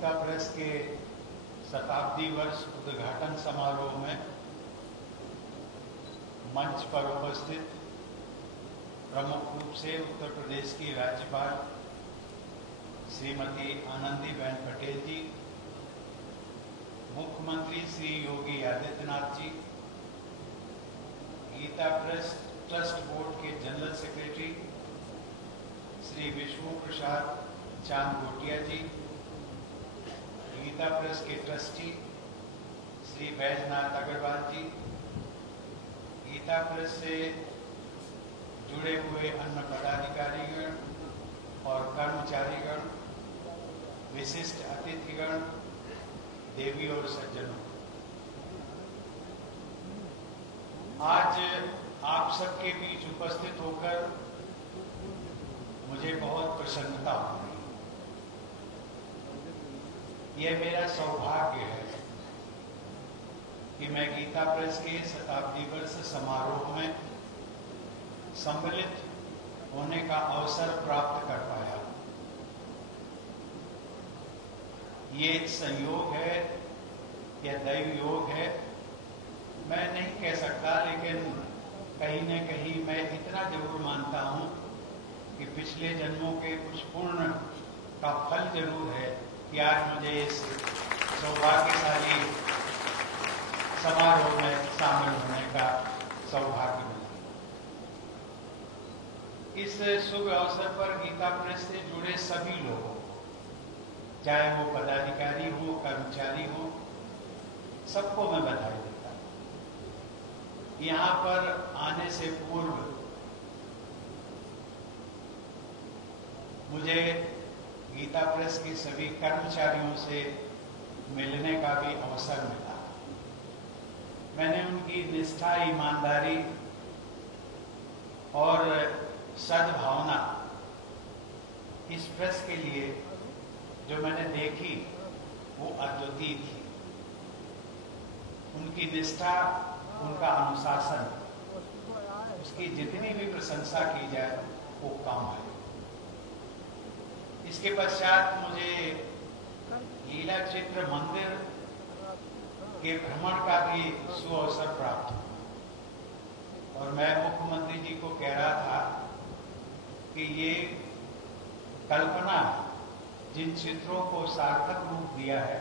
Gita press के शताब्दी वर्ष उद्घाटन समारोह में मंच पर उपस्थित प्रमुख रूप से उत्तर प्रदेश की राज्यपाल श्रीमती आनंदीबेन पटेल जी, मुख्यमंत्री Shri Yogi Adityanath ji, Gita press trust board के जनरल सेक्रेटरी श्री विष्णु प्रसाद चांद गोटिया जी, गीता प्रेस के ट्रस्टी श्री बैजनाथ अग्रवाल जी, गीता प्रेस से जुड़े हुए अन्य पदाधिकारीगण और कर्मचारीगण, विशिष्ट अतिथिगण, देवी और सज्जनों, आज आप सबके बीच उपस्थित होकर मुझे बहुत प्रसन्नता हो रही है। यह मेरा सौभाग्य है कि मैं गीता प्रेस के शताब्दी वर्ष समारोह में सम्मिलित होने का अवसर प्राप्त कर पाया। ये एक संयोग है या दैव योग है, मैं नहीं कह सकता, लेकिन कहीं न कहीं मैं इतना जरूर मानता हूं कि पिछले जन्मों के कुछ पुण्य का फल जरूर है कि आज मुझे इस सौभाग्यशाली समारोह में शामिल होने का सौभाग्य मिला। इस शुभ अवसर पर गीता प्रेस से जुड़े सभी लोगों, चाहे वो पदाधिकारी हो, कर्मचारी हो, सबको मैं बधाई देता हूं। यहाँ पर आने से पूर्व मुझे गीता प्रेस के सभी कर्मचारियों से मिलने का भी अवसर मिला। मैंने उनकी निष्ठा, ईमानदारी और सद्भावना इस प्रेस के लिए जो मैंने देखी वो अद्वितीय थी। उनकी निष्ठा, उनका अनुशासन, उसकी जितनी भी प्रशंसा की जाए वो कम है। इसके पश्चात मुझे लीला चित्र मंदिर के भ्रमण का भी सुअवसर प्राप्त हुआ और मैं मुख्यमंत्री जी को कह रहा था कि ये कल्पना जिन चित्रों को सार्थक रूप दिया है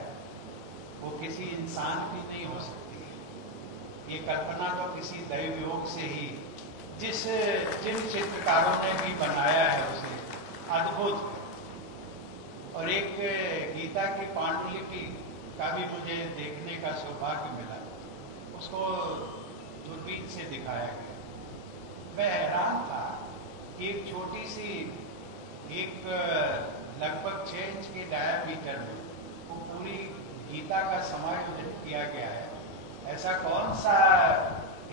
वो किसी इंसान की नहीं हो सकती है। ये कल्पना तो किसी दैव योग से ही, जिन चित्रकारों ने भी बनाया है उसे अद्भुत। और एक गीता की पांडुलिपि का भी मुझे देखने का सौभाग्य मिला, उसको दूरबीन से दिखाया गया। मैं हैरान था कि एक छोटी सी, एक लगभग 6 इंच के डायामीटर में वो पूरी गीता का समायोजन किया गया है। ऐसा कौन सा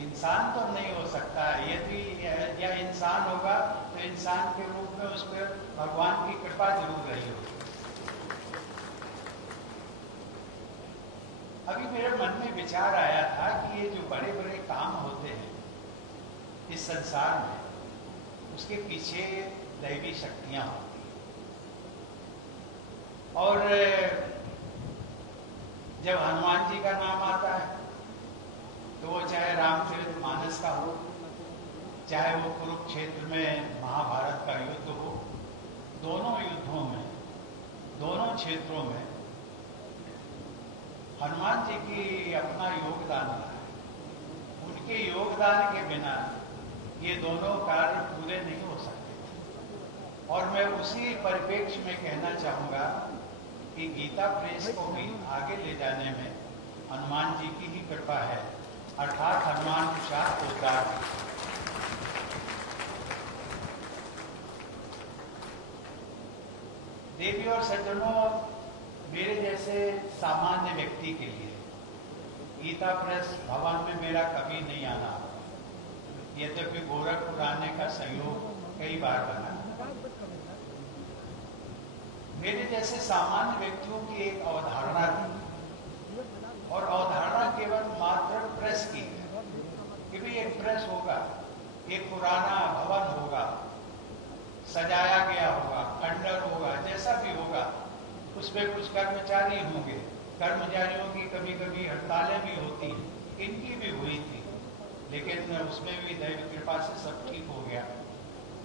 इंसान तो नहीं हो सकता। यदि यह इंसान होगा तो इंसान के रूप में उस पर भगवान की कृपा जरूर रही होगी। अभी मेरे मन में विचार आया था कि ये जो बड़े बड़े काम होते हैं इस संसार में, उसके पीछे दैवी शक्तियां होती हैं। और जब हनुमान जी का नाम आता है तो वो चाहे रामचरितमानस का हो, चाहे वो कुरुक्षेत्र में महाभारत का युद्ध हो, दोनों युद्धों में, दोनों क्षेत्रों में हनुमान जी की अपना योगदान रहा है। उनके योगदान के बिना ये दोनों कार्य पूरे नहीं हो सकते। और मैं उसी परिप्रेक्ष्य में कहना चाहूंगा कि गीता प्रेस को भी आगे ले जाने में हनुमान जी की ही कृपा है, अर्थात हनुमान प्रसाद पोद्दार। देवी और सज्जनों, मेरे जैसे सामान्य व्यक्ति के लिए गीता प्रेस भवन में मेरा कभी नहीं आना। यद्यपि गोरखपुर आने का संयोग कई बार बना, मेरे जैसे सामान्य व्यक्तियों की एक अवधारणा थी, और अवधारणा केवल मात्र प्रेस की है कि भाई एक प्रेस होगा, एक पुराना भवन होगा, सजाया गया होगा, खंडर होगा, जैसा भी होगा उसमें कुछ कर्मचारी होंगे, कर्मचारियों की कभी कभी हड़तालें भी होती हैं, इनकी भी हुई थी, लेकिन उसमें भी दैव कृपा से सब ठीक हो गया।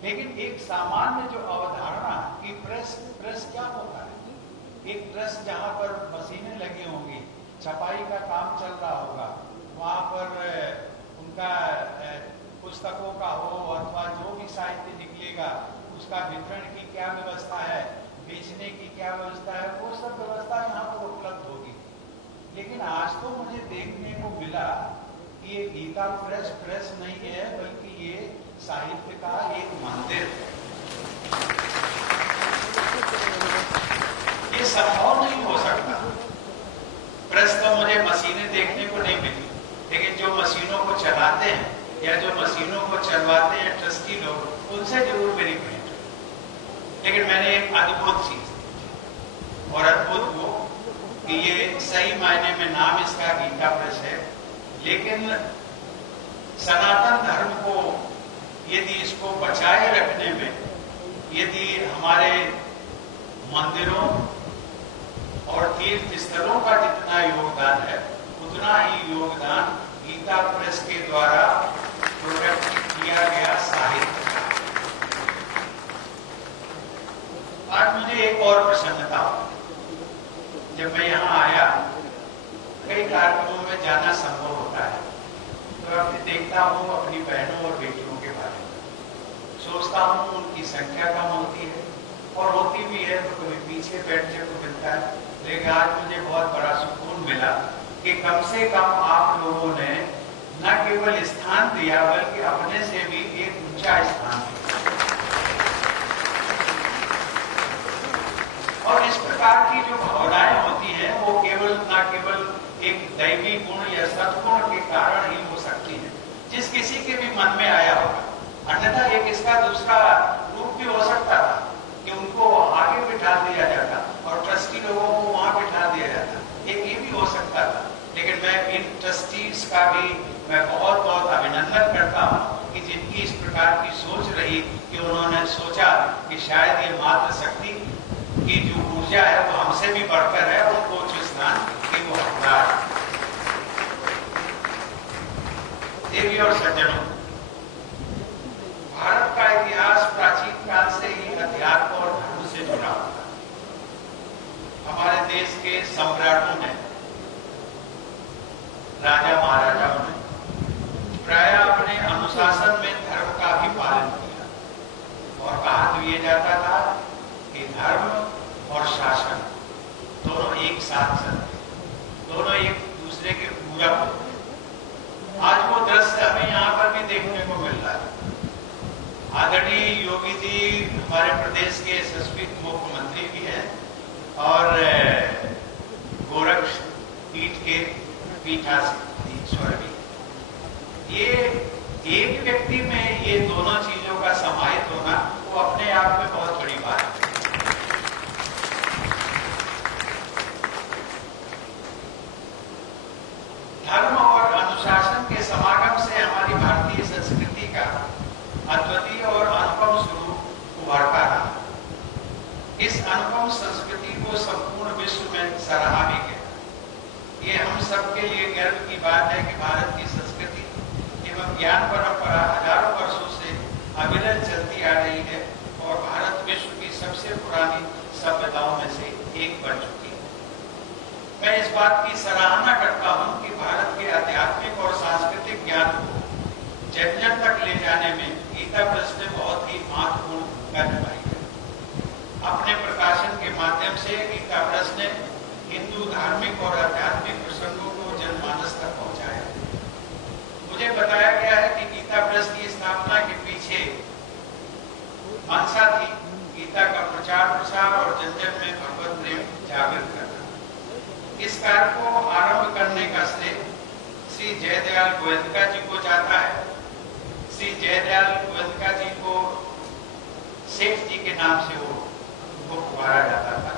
लेकिन एक सामान्य जो अवधारणा कि प्रेस क्या होता है, एक प्रेस जहां पर मशीनें लगी होंगी, छपाई का काम चल रहा होगा, वहां पर उनका पुस्तकों का हो अथवा जो भी साहित्य निकलेगा उसका वितरण की क्या व्यवस्था है, बेचने की क्या व्यवस्था है, वो सब व्यवस्था यहाँ पर उपलब्ध होगी। लेकिन आज तो मुझे देखने को मिला कि ये गीता प्रेस नहीं है, बल्कि ये साहित्य का एक मंदिर है। ये संभव नहीं हो सकता। प्रेस तो मुझे मशीनें देखने को नहीं मिली, लेकिन जो मशीनों को चलाते हैं या जो मशीनों को चलवाते हैं ट्रस्टी लोग, उनसे जरूर मेरी भेंट। लेकिन मैंने एक अद्भुत चीज, और अद्भुत वो कि ये सही मायने में नाम इसका गीता प्रेस है, लेकिन सनातन धर्म को यदि इसको बचाए रखने में, यदि हमारे मंदिरों और तीर्थ स्थलों का जितना योगदान है, उतना ही योगदान गीता प्रेस के द्वारा प्रोडक्ट किया गया साहित्य। आज मुझे एक और प्रसन्नता, जब मैं यहाँ आया, कई कार्यक्रमों में जाना संभव होता है, तो अब देखता हूँ अपनी बहनों और बेटियों के बारे में, सोचता हूँ उनकी संख्या कम होती है, और होती भी है तो कभी पीछे बैठने को मिलता है। लेकिन आज मुझे बहुत बड़ा सुकून मिला कि कम से कम आप लोगों ने न केवल स्थान दिया, बल्कि अपने से भी एक ऊंचा स्थान दिया। और इस प्रकार की जो भावनाएं होती हैं, वो न केवल एक दैवी गुण या सद्गुण के कारण ही हो सकती है, जिस किसी के भी मन में आया होगा। अन्यथा एक इसका दूसरा रूप भी हो सकता था कि उनको आगे बिठा दिया जाता और ट्रस्टी लोगों को वहां बिठा दिया जाता, एक ये भी हो सकता था। लेकिन मैं इन ट्रस्टीज का भी मैं बहुत बहुत अभिनंदन करता हूँ कि जिनकी इस प्रकार की सोच रही कि उन्होंने सोचा कि शायद ये मातृ शक्ति की जो ऊर्जा है वो हमसे भी बढ़कर है, उनको उच्च स्थान की वो हकदार है। देवी और सज्जनों, भारत का इतिहास प्राचीन काल से ही अध्यात्म और धर्म से जुड़ा हुआ है। हमारे देश के सम्राटों ने, राजा महाराजाओं ने प्राय अपने अनुशासन में धर्म का भी पालन किया, और कहा तो ये जाता था कि धर्म और शासन दोनों एक साथ चलते, दोनों एक दूसरे के पूरक होते। आज वो दृश्य हमें यहाँ पर भी देखने को मिल रहा है। आदरणीय योगी जी हमारे प्रदेश के यशस्वी मुख्यमंत्री भी हैं और गोरक्ष पीठ के पीठाधीश्वर भी। ये एक व्यक्ति में ये दोनों चीजों का समाहित होना, वो अपने आप में बहुत बड़ी बात है। धर्म और अनुशासन के समागम से हमारी भारतीय संस्कृति का अद्वितीय और अनुपम स्वरूप उभरता रहा। इस अनुपम संस्कृति को संपूर्ण विश्व में सराहा भी गया। ये हम सबके लिए गर्व की बात है कि भारत की संस्कृति एवं ज्ञान परंपरा हजारों वर्षों से अविरत चलती आ रही है और भारत विश्व की सबसे पुरानी सभ्यताओं में से एक बन चुकी है। मैं इस बात की सराहना करता हूं कि भारत के आध्यात्मिक और सांस्कृतिक ज्ञान को जन जन तक ले जाने में गीता प्रेस ने बहुत ही महत्वपूर्ण भूमिका निभाई है। अपने प्रकाशन के माध्यम से गीता प्रेस ने हिंदू धार्मिक और आध्यात्मिक प्रसंगों को जनमानस तक पहुंचाया। मुझे बताया गया है कि गीता प्रेस की स्थापना के पीछे मंशा थी गीता का प्रचार प्रसार और जन जन में भगवत प्रेम जागृत करना। इस कार्य को आरंभ करने का श्रेय श्री जयदयाल गोयनका जी को जाता है। श्री जयदयाल गोयनका जी को सेठ जी के नाम से उनको पुकारा जाता था।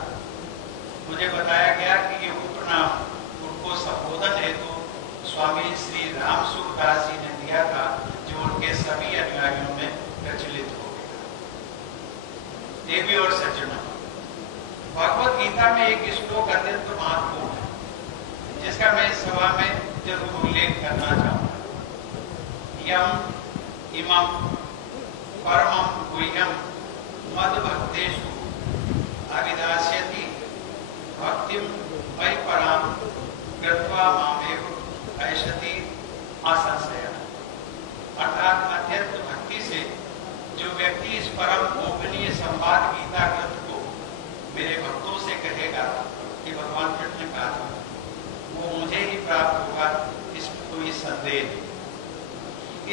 मुझे बताया गया कि ये उपनाम उनको संबोधन हेतु स्वामी श्री राम सुखदास जी ने दिया था, जो उनके सभी अनुयायियों में प्रचलित हो गया। देवी और सज्जनों, भगवत गीता में एक श्लोक अत्यंत महत्वपूर्ण है, जिसका मैं इस सभा में जरूर उल्लेख करना चाहूंगा। यम इमं परमं गुह्यं मद भक्तेषु अभिदास्यति भक्तिं मयि परां कृत्वा मामेव ऐषति असंशय। अर्थात अत्यंत भक्ति से जो व्यक्ति इस परम गोपनीय संवाद गीता ग्रंथ को मेरे भक्तों से कहेगा कि भगवान कृष्ण ने कहा वो मुझे ही प्राप्त होगा, इसमें कोई संदेह नहीं।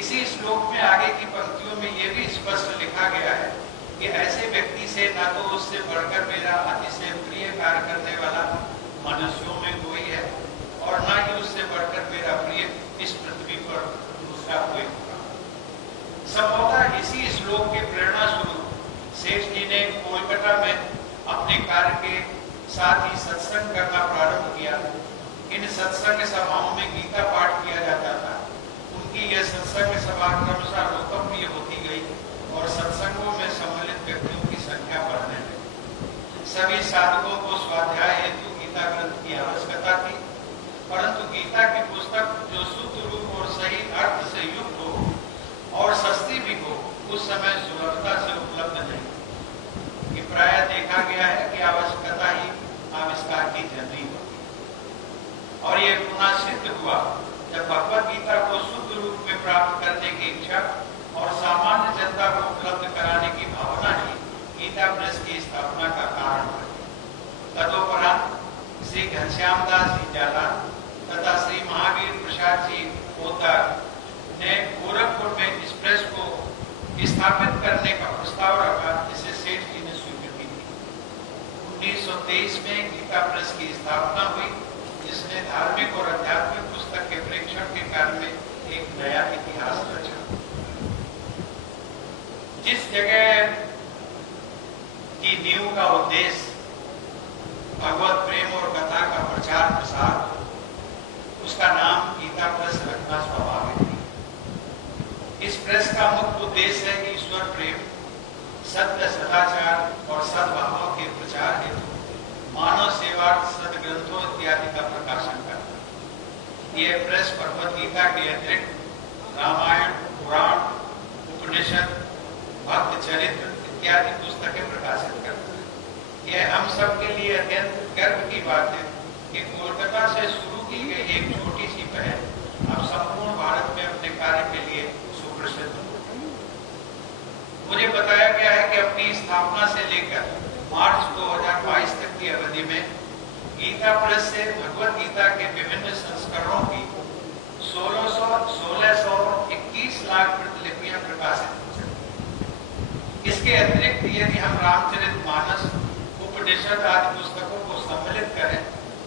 इसी श्लोक में आगे की पंक्तियों में यह भी स्पष्ट लिखा गया है कि ऐसे व्यक्ति से न तो उससे बढ़कर मेरा अतिशय प्रिय कार्य करने वाला मनुष्यों में कोई है और न ही उससे बढ़कर मेरा प्रिय इस पृथ्वी पर दूसरा कोई होगा। संभवतः इसी श्लोक के प्रेरणा स्वरूप सेठ जी ने कोलकाता में अपने कार्य के साथ ही सत्संग करना प्रारंभ किया। इन सत्संग सभाओं में गीता पाठ किया जाता था। उनकी यह सत्संग सभा क्रमशः लोकप्रिय होती गई और सत्संगों में सम्मिलित व्यक्तियों की संख्या बढ़ने लगी। सभी साधकों को स्वाध्याय हेतु गीता ग्रंथ की आवश्यकता थी, परंतु गीता की पुस्तक जो शुद्ध रूप और सही अर्थ से युक्त हो और सस्ती भी हो, उस समय सुलभता से उपलब्ध नहीं। कि प्राय देखा गया है कि आवश्यकता ही आविष्कार की जननी होती और यह पुनः सिद्ध हुआ जब भगवत गीता को शुद्ध रूप में प्राप्त करने की इच्छा और सामान्य जनता को उपलब्ध कराने की भावना ही गीता प्रेस की स्थापना का कारण बनी। तदोपरांत श्री घनश्याम दास जी जाला तथा श्री महावीर प्रसाद जी पोद्दार ने गोरखपुर में इस प्रेस को स्थापित करने का प्रस्ताव रखा, जिसे सेठ जी ने स्वीकृति दी। 1923 में गीता प्रेस की स्थापना हुई, जिसने धार्मिक और आध्यात्मिक पुस्तक के प्रेक्षण के कार्य में एक नया इतिहास रचा। जिस जगह की नींव का उद्देश्य भगवत प्रेम और कथा का प्रचार प्रसार, उसका नाम गीता प्रेस रखना स्वाभाविक है। इस प्रेस का मुख्य उद्देश्य है कि ईश्वर प्रेम, सत्य, सदाचार और सद्भावों के प्रचार हेतु मानव सेवार्थ सदग्रंथों इत्यादि का प्रकाशन करता है। यह प्रेस भगवद गीता के अतिरिक्त रामायण, पुराण, उपनिषद, भक्त चरित्र इत्यादि पुस्तकें प्रकाशित करता है। यह हम सब के लिए अत्यंत गर्व की बात है कि कोलकाता से शुरू की गई एक छोटी सी पहल अब संपूर्ण भारत में अपने कार्य के लिए सुप्रसिद्ध हो। मुझे बताया गया है कि अपनी स्थापना से लेकर मार्च 2022 तक की अवधि में गीता प्रेस से भगवत गीता के विभिन्न संस्करणों की 1621 लाख प्रतिलिपियां प्रकाशित हो चुकी। इसके अतिरिक्त यदि हम रामचरितमानस, उपनिषद आदि पुस्तकों को सम्मिलित करें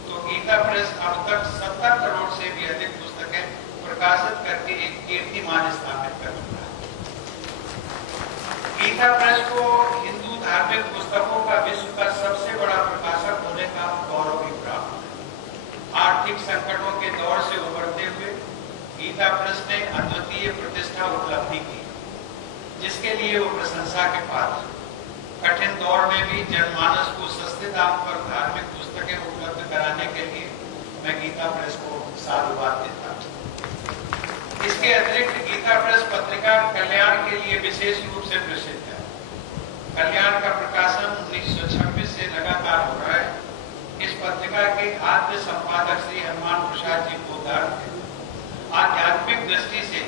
तो गीता प्रेस अब तक 70 करोड़ से भी अधिक पुस्तकें प्रकाशित करके एक कीर्तिमान स्थापित कर चुका है। गीता प्रेस को हिंदू धार्मिक पुस्तकों का विश्व का सबसे बड़ा प्रकाशक होने का गौरव भी प्राप्त है। आर्थिक संकटों के दौर से उबरते हुए गीता प्रेस ने अद्वितीय प्रतिष्ठा उपलब्धि की, जिसके लिए वो प्रशंसा के पात्र। कठिन दौर में भी जनमानस को सस्ते दाम पर धार्मिक पुस्तकें उपलब्ध कराने के लिए मैं गीता प्रेस को साधुवाद देता हूँ। इसके अतिरिक्त गीता प्रेस पत्रिका कल्याण के लिए विशेष रूप से प्रसिद्ध है। कल्याण का प्रकाशन 1926 से लगातार हो रहा है। इस पत्रिका के आद्य संपादक श्री हनुमान प्रसाद जी पोद्दार थे। आध्यात्मिक दृष्टि से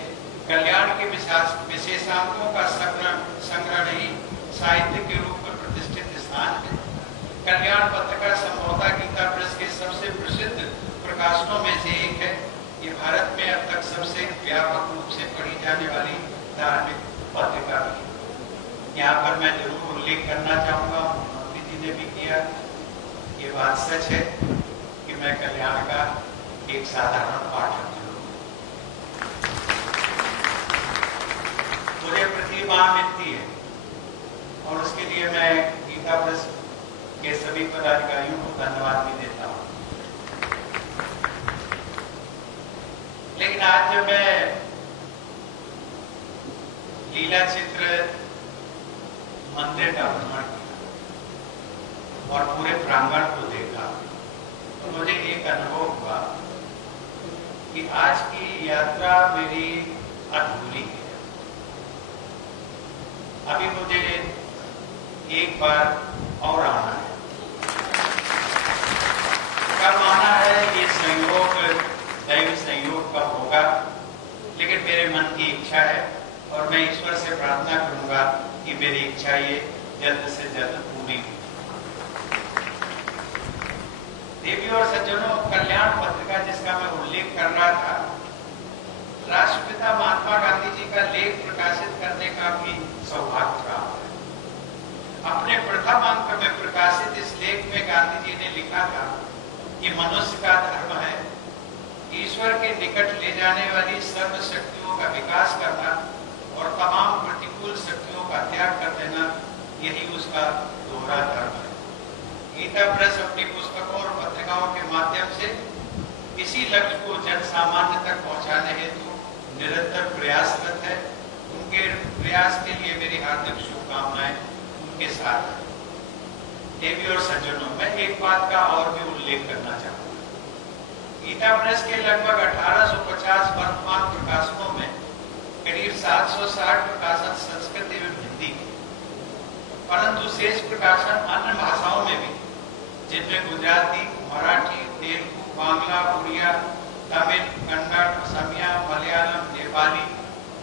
कल्याण के विशेषांकों का संग्रहण ही साहित्य के रूप में प्रतिष्ठित स्थान है। कल्याण पत्रिका संभवतः गीता प्रेस के सबसे प्रसिद्ध प्रकाशनों में से एक है। ये भारत में अब तक सबसे व्यापक रूप से पढ़ी जाने वाली धार्मिक पत्रिका भी है। यहाँ पर मैं जरूर उल्लेख करना चाहूंगा, मुख्यमंत्री जी ने भी किया, ये बात सच है कि मैं कल्याण का एक साधारण पाठक हूँ। मुझे प्रतिभा मिलती है और उसके लिए मैं गीता प्रेस के सभी पदाधिकारियों को धन्यवाद भी देता हूँ। लेकिन आज जब मैं लीला चित्र मंदिर का भ्रमण किया और पूरे प्रांगण को देखा तो मुझे एक अनुभव हुआ कि आज की यात्रा मेरी अधूरी है। अभी मुझे एक बार और आना है। कब आना है ये संयोग, दैव संयोग का होगा, लेकिन मेरे मन की इच्छा है और मैं ईश्वर से प्रार्थना करूंगा कि मेरी इच्छा ये जल्द से जल्द पूरी हो। देवी और सज्जनों, कल्याण पत्रिका जिसका मैं उल्लेख कर रहा था, राष्ट्रपिता महात्मा गांधी जी का लेख प्रकाशित करने का भी सौभाग्य प्राप्त है। अपने प्रथम अंक में प्रकाशित इस लेख में गांधी जी ने लिखा था कि मनुष्य का धर्म है ईश्वर के निकट ले जाने वाली सर्व शक्तियों का विकास करना और तमाम प्रतिकूल शक्तियों का त्याग कर देना, यही उसका दोहरा धर्म है। गीता प्रेस अपनी पुस्तकों और पत्रिकाओं के माध्यम से इसी लक्ष्य को जन सामान्य तक पहुंचाने हेतु निरंतर प्रयासरत है। उनके प्रयास के लिए मेरी हार्दिक शुभकामनाएं उनके साथ है। देवी और सज्जनों, मैं एक बात का और भी उल्लेख करना चाहूंगा। गीता प्रेस के लगभग 1850 वर्तमान प्रकाशनों में करीब 760 प्रकाशन संस्कृत एवं हिंदी के, परंतु शेष प्रकाशन अन्य भाषाओं में भी, जिनमें गुजराती, मराठी, तेलुगु, बांग्ला, उड़िया, तमिल, कन्नड़, असमिया, मलयालम, नेपाली,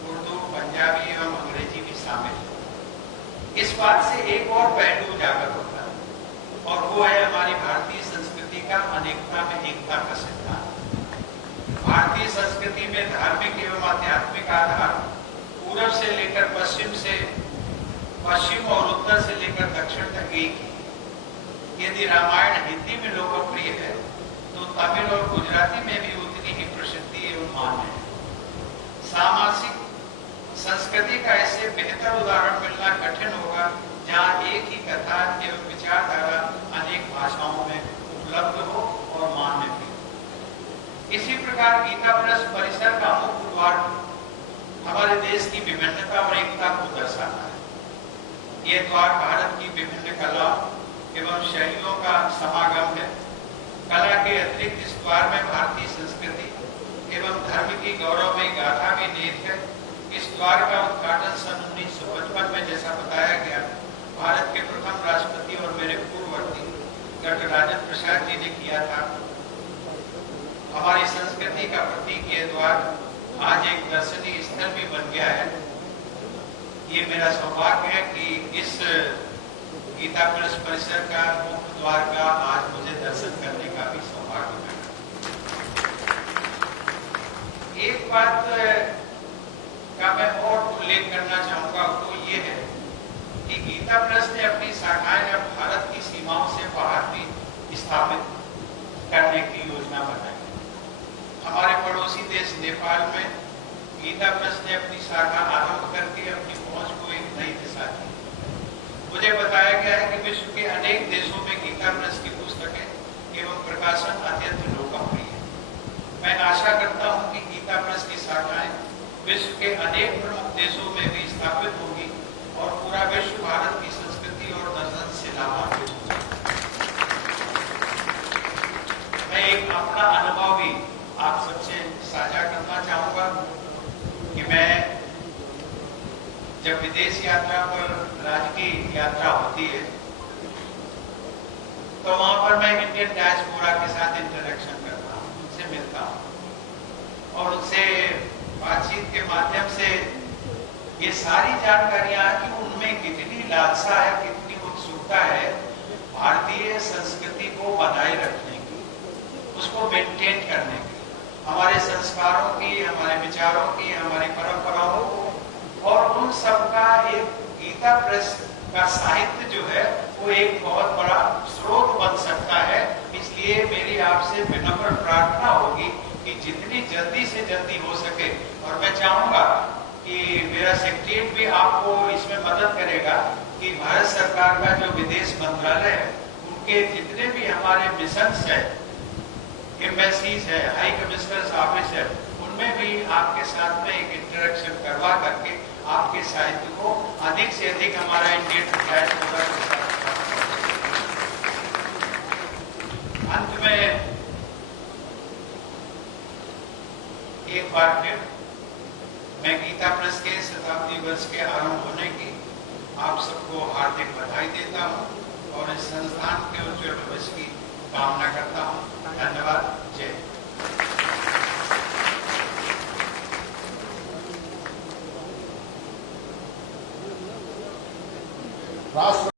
उर्दू, पंजाबी एवं अंग्रेजी भी शामिल है। इस बात से एक और पहलू उजागर होता है और वो है हमारी भारतीय संस्कृति का अनेकता में एकता का सिद्धांत। भारतीय संस्कृति में धार्मिक एवं आध्यात्मिक आधार पूर्व से लेकर पश्चिम और उत्तर से लेकर दक्षिण तक एक ही। यदि रामायण हिंदी में लोकप्रिय है तो तमिल और गुजराती में भी उतनी ही प्रसिद्धि एवं मान है। सामाजिक संस्कृति का इससे बेहतर उदाहरण मिलना कठिन होगा जहाँ एक ही कथा एवं विचारधारा अनेक भाषाओं में उपलब्ध हो और मान्य भी हो। इसी प्रकार गीता प्रेस परिसर का मुख्य द्वार हमारे देश की विभिन्नता और एकता को दर्शाता है। यह द्वार भारत की विभिन्न कला एवं शैलियों का समागम है। कला के अतिरिक्त इस द्वार में भारतीय संस्कृति एवं धर्म की गौरवमयी गाथा भी निहित है। इस द्वार का उद्घाटन सन 1955 में, जैसा बताया गया, भारत के प्रथम राष्ट्रपति और मेरे पूर्ववर्ती डॉक्टर राजेंद्र प्रसाद जी ने किया था। हमारी संस्कृति का प्रतीक यह द्वार आज एक दर्शनीय स्थल भी बन गया है। ये मेरा सौभाग्य है कि इस गीता प्रेस परिसर का मुख्य द्वार का आज मुझे दर्शन करने का भी सौभाग्य मिला। एक बात का मैं और उल्लेख करना चाहूंगा, वो ये है कि गीता प्रेस ने अपनी शाखाएं अब भारत की सीमाओं से बाहर भी स्थापित करने की योजना बनाई। हमारे पड़ोसी देश नेपाल में गीता प्रेस ने अपनी शाखा आरंभ करके अपनी पहुंच को एक नई दिशा दी। मुझे बताया गया है कि विश्व के अनेक देशों में गीता प्रेस की पुस्तकें एवं प्रकाशन अत्यंत लोकप्रिय है। मैं आशा करता हूं कि गीता प्रेस की शाखाएं विश्व के अनेक प्रमुख देशों में भी स्थापित होगी और पूरा विश्व भारत की संस्कृति और दर्शन से लाभान्वित होगा। मैं एक अपना अनुभव भी आप सबसे साझा करना चाहूंगा कि मैं जब विदेश यात्रा पर राजकीय यात्रा होती है तो वहां पर मैं इंडियन डायस्पोरा के साथ इंटरेक्शन करता हूँ, उनसे मिलता हूँ और उनसे बातचीत के माध्यम से ये सारी जानकारियां कि उनमें कितनी लालसा है, कितनी उत्सुकता है भारतीय संस्कृति को बनाए रखने की, उसको मेंटेन करने की, हमारे संस्कारों की, हमारे विचारों की, हमारी परंपराओं को, और उन सब का एक गीता प्रेस का साहित्य जो है वो एक बहुत बड़ा स्रोत बन सकता है। इसलिए मेरी आपसे विनम्र प्रार्थना होगी कि जितनी जल्दी से जल्दी हो सके, और मैं चाहूंगा कि मेरा सेक्रेटरी भी आपको इसमें मदद करेगा कि भारत सरकार का जो विदेश मंत्रालय है उनके जितने भी हमारे मिशंस है, एम्बेसीज है, हाई कमिश्नर्स ऑफिस है, उनमें भी आपके साथ में एक इंटरेक्शन करवा करके आपके साहित्य को अधिक से अधिक हमारा इंडियन डायस्पोरा के साथ में एक बार फिर मैं गीता प्रेस के शताब्दी वर्ष के आरंभ होने की आप सबको हार्दिक बधाई देता हूं और इस संस्थान के उज्जवल भविष्य की कामना करता हूं। धन्यवाद। जय राष्ट्र